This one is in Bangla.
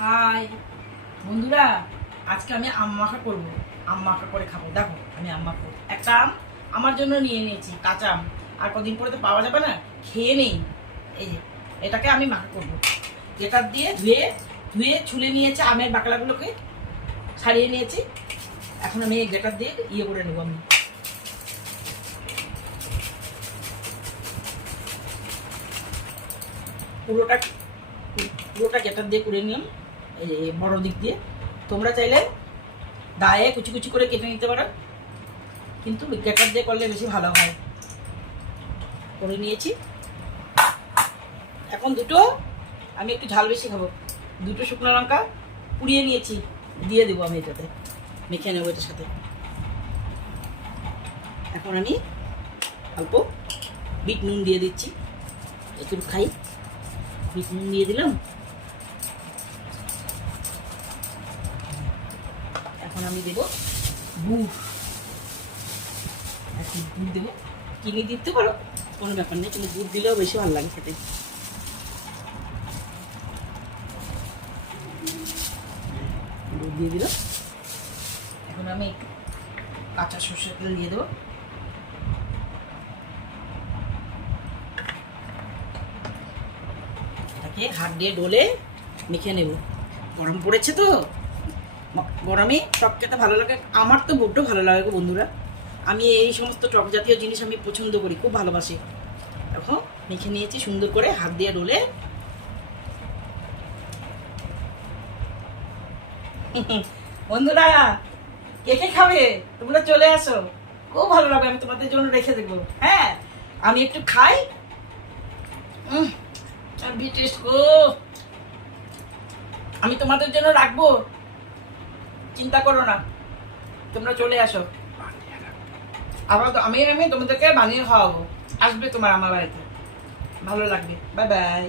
হাই বন্ধুরা, আজকে আমি আম মাখা করবো। আম মাখা করে খাবো। দেখো আমি আম মাখা একটা আম আমার জন্য নিয়ে নিয়েছি, কাঁচা আম। আর কদিন পরে তো পাওয়া যাবে না, খেয়ে নেই। এই যে এটাকে আমি মাখা করবো। এটা দিয়ে ধুয়ে ধুয়ে ছুলে নিয়েছি, আমের বাকলাগুলোকে ছাড়িয়ে নিয়েছি। এখন আমি এই গ্রেটার দিয়ে ইয়ে করে নেবো। আমি পুরোটা পুরোটা গ্রেটার দিয়ে করে নিলাম, এই যে বড় দিক দিয়ে। তোমরা চাইলে দায়ে কুচি কুচি করে কেটে নিতে পারো, কিন্তু গ্রেটার দিয়ে করলে বেশি ভালো হয়। করে নিয়েছি। এখন আমি একটু ঝাল বেশি খাবো, দুটো শুকনো লঙ্কা পুড়িয়ে নিয়েছি, দিয়ে দেবো আমি এটাতে, মেখে নেবো এটার সাথে। এখন আমি অল্প বিট নুন দিয়ে দিচ্ছি, একটু খাই। বিট নুন দিয়ে দিলাম। এখন আমি দেবো গুড়। এখন গুড় দেবো, চিনি দিতে পারো, কোনো ব্যাপার নেই, কিন্তু গুড় দিলেও বেশি ভালো লাগে খেতে। গুড় দিয়ে দিলাম। এখন আমি একটু কাঁচা সর্ষের তেল দিয়ে দেবো। এটাকে হাত দিয়ে ডলে মেখে নেব। গরম পড়েছে তো, গরমে টক খেতে ভালো লাগে। আমার তো বড্ড ভালো লাগে গো বন্ধুরা। আমি এই সমস্ত টক জাতীয় জিনিস আমি পছন্দ করি, খুব ভালোবাসি। এখন মেখে নিয়েছি সুন্দর করে হাত দিয়ে ডলে। বন্ধুরা, কে কে খাবে তোমরা চলে আসো, খুব ভালো লাগবে। আমি তোমাদের জন্য রেখে দেবো। হ্যাঁ, আমি একটু খাই। আমি তোমাদের জন্য রাখবো, চিন্তা করো না, তোমরা চলে আসো। আবার আমি তোমাদেরকে বানিয়ে খাওয়াবো। আসবে তোমার আমার বাড়িতে, ভালো লাগবে। Bye bye.